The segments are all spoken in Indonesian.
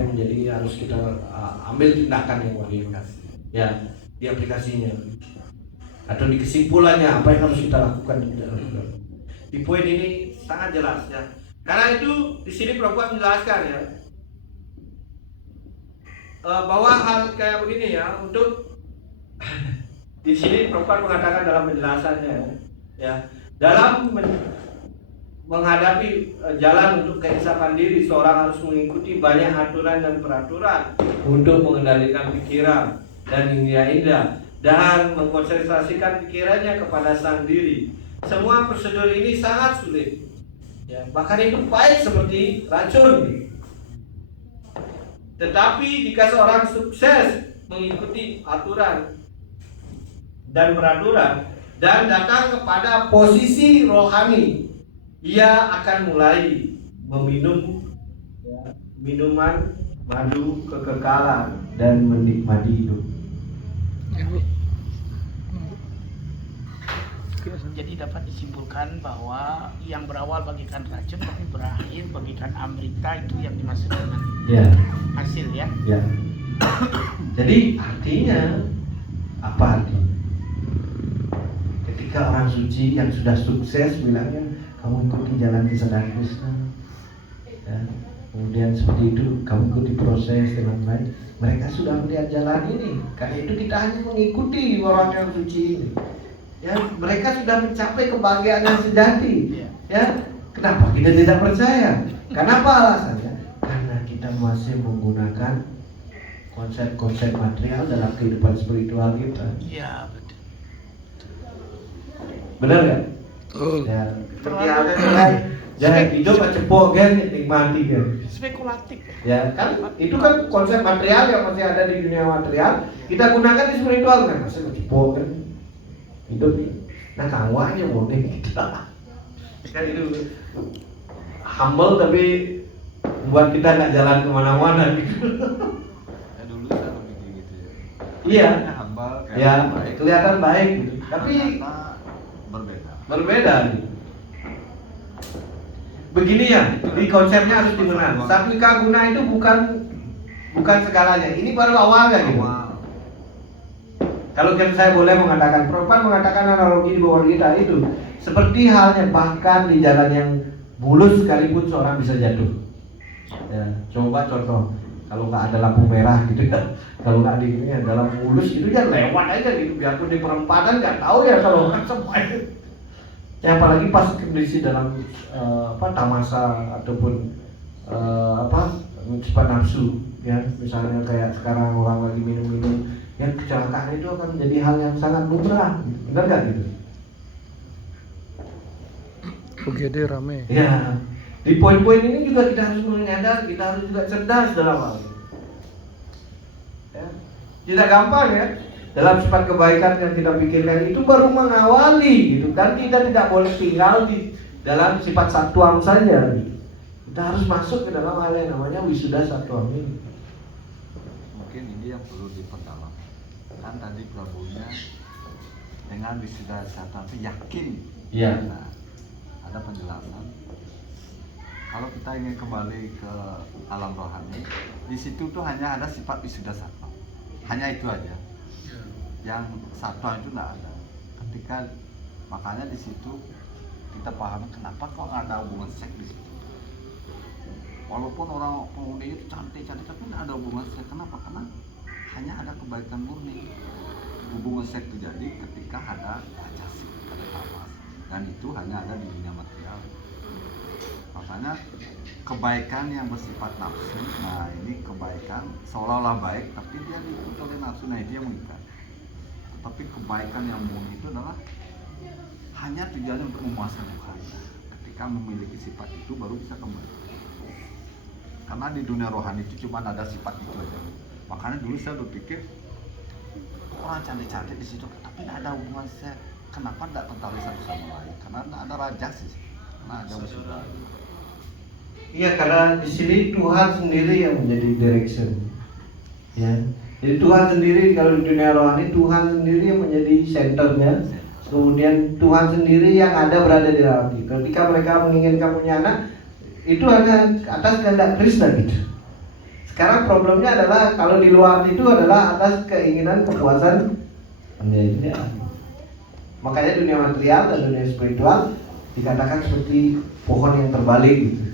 yang menjadi harus kita ambil tindakan yang bagaimana ya di aplikasinya atau di kesimpulannya apa yang harus kita lakukan dan tidak lakukan. Di poin ini sangat jelas ya. Karena itu di sini Prabhupada menjelaskan ya bahwa hal kayak begini ya untuk di sini Prabhupada mengatakan dalam penjelasannya ya dalam menghadapi jalan untuk keinsafan diri, seorang harus mengikuti banyak aturan dan peraturan untuk mengendalikan pikiran dan indera-indera dan mengkonsentrasikan pikirannya kepada sang diri. Semua prosedur ini sangat sulit ya, bahkan itu baik seperti racun. Tetapi jika seorang sukses mengikuti aturan dan peraturan dan datang kepada posisi rohani, ia akan mulai meminum minuman madu kekekalan dan menikmati hidup. Jadi dapat disimpulkan bahwa yang berawal bagikan racun tapi berakhir bagikan amrita, itu yang dimaksud dengan hasil ya. Jadi artinya apa artinya? Ketika orang suci yang sudah sukses bilangnya kamu ikuti jalan kesadaran Krishna ya. Kemudian seperti itu kamu ikuti proses dengan baik. Mereka sudah melihat jalan ini. Karena itu kita hanya mengikuti orang yang suci ini ya. Mereka sudah mencapai kebahagiaan yang sejati ya. Kenapa kita tidak percaya? Kenapa alasannya? Karena kita masih menggunakan konsep-konsep material dalam kehidupan spiritual kita. Iya, betul. Benar nggak? Ya, seperti ada yang jangan hidup cepok kan, nikmati kan. Spekulatif. Ya kan, itu kan konsep material yang masih ada di dunia material. Kita gunakan di spiritual kan, masih cepok kan. Hidup ini. Nah kawannya mau kita. Kan itu humble tapi buat kita nggak jalan kemana-mana gitu. Ya dulu saya lebih gitu ya. Iya. Humble, Ya, baik. kelihatan baik gitu. Tapi berbeda nih. Begini ya, di konsepnya harus dimenang. Satvika guna itu bukan segalanya. Ini baru awalnya gitu. Kalau saya boleh mengatakan, Prabhupada mengatakan analogi di bawah kita itu seperti halnya bahkan di jalan yang mulus sekalipun seorang bisa jatuh. Ya, coba contoh, kalau nggak ada lampu merah gitu kan, kalau nggak di ini dalam mulus itu ya lewat aja gitu, biarpun di perempatan nggak tahu ya kalau orang semua itu. Ya apalagi pas kondisi dalam tamasa ataupun cepat nafsu ya, misalnya kayak sekarang orang lagi minum-minum ya, kecelakaan itu akan menjadi hal yang sangat lumrah, benar nggak gitu? UGD rame. Ya, di poin-poin ini juga kita harus menyadari, kita harus juga cerdas dalam hal ini. Ya. Tidak gampang ya. Dalam sifat kebaikan yang kita pikirkan itu baru mengawali gitu kan, kita tidak boleh tinggal di dalam sifat satwam saja gitu. Kita harus masuk ke dalam hal yang namanya wisuda satwam ini. Mungkin ini yang perlu diperdalam. Kan tadi Prabunya dengan wisuda satwam yakin. Iya. Nah, ada penjelasan. Kalau kita ingin kembali ke alam rohani, di situ tuh hanya ada sifat wisuda satwam. Hanya itu aja. Yang satwa itu nggak ada. Ketika makanya di situ kita pahami kenapa kok nggak ada hubungan seks di situ. Walaupun orang penghuni itu cantik tapi nggak ada hubungan seks. Kenapa? Karena hanya ada kebaikan murni. Hubungan seks terjadi ketika ada rajasi, ada tamas, dan itu hanya ada di dunia material. Makanya kebaikan yang bersifat nafsu, nah ini kebaikan seolah-olah baik tapi dia diikuti oleh nafsu, nah itu yang mengikat. Tapi kebaikan yang murni itu adalah hanya tujuannya untuk memuaskan Tuhan. Ketika memiliki sifat itu baru bisa kembali. Karena di dunia rohani itu cuma ada sifat itu aja. Makanya dulu saya berpikir orang cantik-cantik di situ, tapi tidak ada hubungan seks. Kenapa tidak tertarik satu sama lain? Karena tidak ada raja sih. Karena ada wisuda. Iya, karena di sini Tuhan sendiri yang menjadi direction. Ya. Jadi Tuhan sendiri, kalau di dunia rohani Tuhan sendiri yang menjadi centernya. Kemudian Tuhan sendiri yang ada berada di dalam kita. Ketika mereka menginginkan punya anak, itu hanya atas kehendak Krishna gitu. Sekarang problemnya adalah kalau di luar itu adalah atas keinginan kepuasan penjajah. Makanya dunia material dan dunia spiritual dikatakan seperti pohon yang terbalik gitu.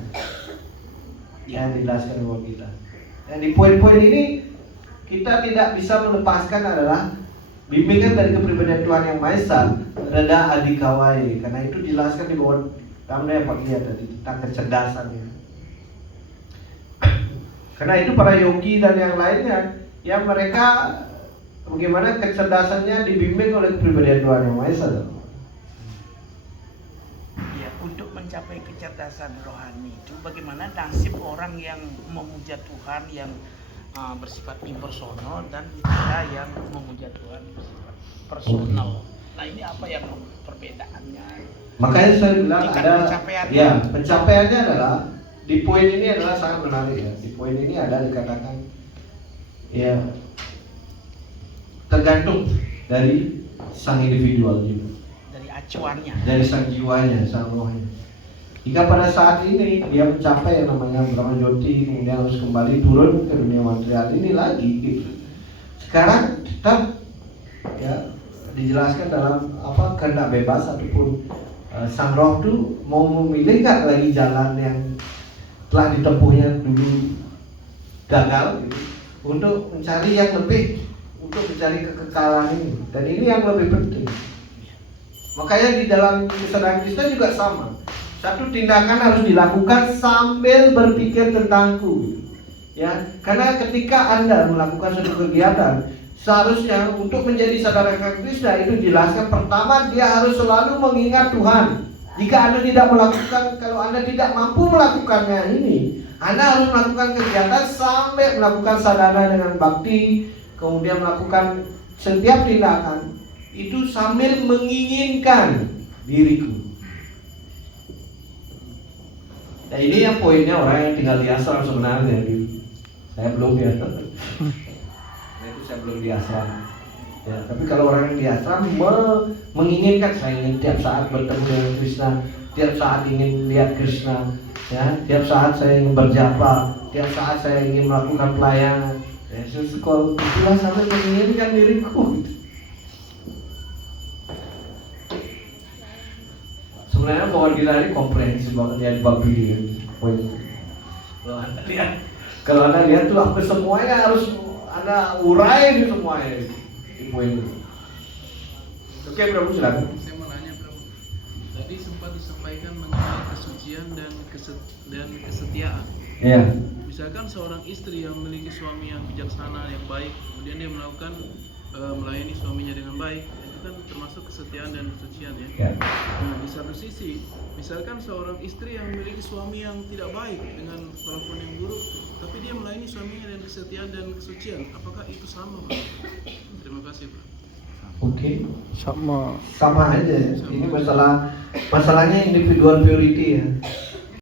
Yang dijelaskan oleh kita. Dan di poin-poin ini kita tidak bisa melepaskan adalah bimbingan dari kepribadian Tuhan yang Maha Esa, reda adikawai. Karena itu dijelaskan di bawah tamnya Pak lihat tadi tentang kecerdasan ya. Karena itu para yogi dan yang lainnya yang mereka bagaimana kecerdasannya dibimbing oleh kepribadian Tuhan yang Maha Esa. Ya, untuk mencapai kecerdasan rohani itu bagaimana nasib orang yang memuja Tuhan yang bersifat impersonal dan kita yang memuja Tuhan bersifat personal. Nah, ini apa yang perbedaannya? Makanya saya bilang Tingkat ada pencapaiannya. ya, pencapaiannya adalah di poin ini adalah sangat menarik ya. Di poin ini ada dikatakan ya tergantung dari sang individual juga. Dari acuannya. Dari sang jiwanya, sang rohnya. Jika pada saat ini dia mencapai yang namanya Brahma Jyoti, kemudian harus kembali turun ke dunia material ini lagi gitu. Sekarang tetap ya dijelaskan dalam apa kehendak bebas ataupun sang roh itu mau memilih nggak lagi jalan yang telah ditempuhnya dulu gagal gitu, untuk mencari yang lebih, untuk mencari kekekalan ini. Dan ini yang lebih penting. Makanya di dalam kesadaran Kristen juga sama. Satu tindakan harus dilakukan sambil berpikir tentangku. Ya, karena ketika Anda melakukan suatu kegiatan, seharusnya untuk menjadi saudara Kristen itu dijelaskan pertama dia harus selalu mengingat Tuhan. Jika Anda tidak melakukan, kalau Anda tidak mampu melakukannya ini, Anda harus melakukan kegiatan sampai melakukan sadhana dengan bakti, kemudian melakukan setiap tindakan itu sambil menginginkan diriku. Nah, ini yang poinnya orang yang tinggal di asram sebenarnya. Saya belum ya. Nah, itu saya belum di asram. Ya, tapi kalau orang yang di asram menginginkan, saya ingin tiap saat bertemu dengan Krishna, tiap saat ingin lihat Krishna, ya, tiap saat saya ingin berjapa, tiap saat saya ingin melakukan pelayanan. Yesus kalau itulah sampai menginginkan diriku. Sebenarnya bahwa Gila ini komprehensif banget ya di bab ini. Kalau anda lihat tuh apa semuanya harus anda urai di semuanya di poin itu. Oke, Bro, silakan. Saya mau nanya, Bro. Tadi sempat disampaikan mengenai kesucian dan kesetiaan. Iya. Misalkan seorang istri yang memiliki suami yang bijaksana, yang baik, kemudian dia melakukan melayani suaminya dengan baik, itu kan termasuk kesetiaan dan kesucian ya. Ya. Nah, di satu sisi, misalkan seorang istri yang memiliki suami yang tidak baik dengan kelakuan yang buruk, tapi dia melayani suaminya dengan kesetiaan dan kesucian, apakah itu sama, Pak? Terima kasih, Pak. Oke. Sama. Sama aja. Ini masalahnya individual purity ya.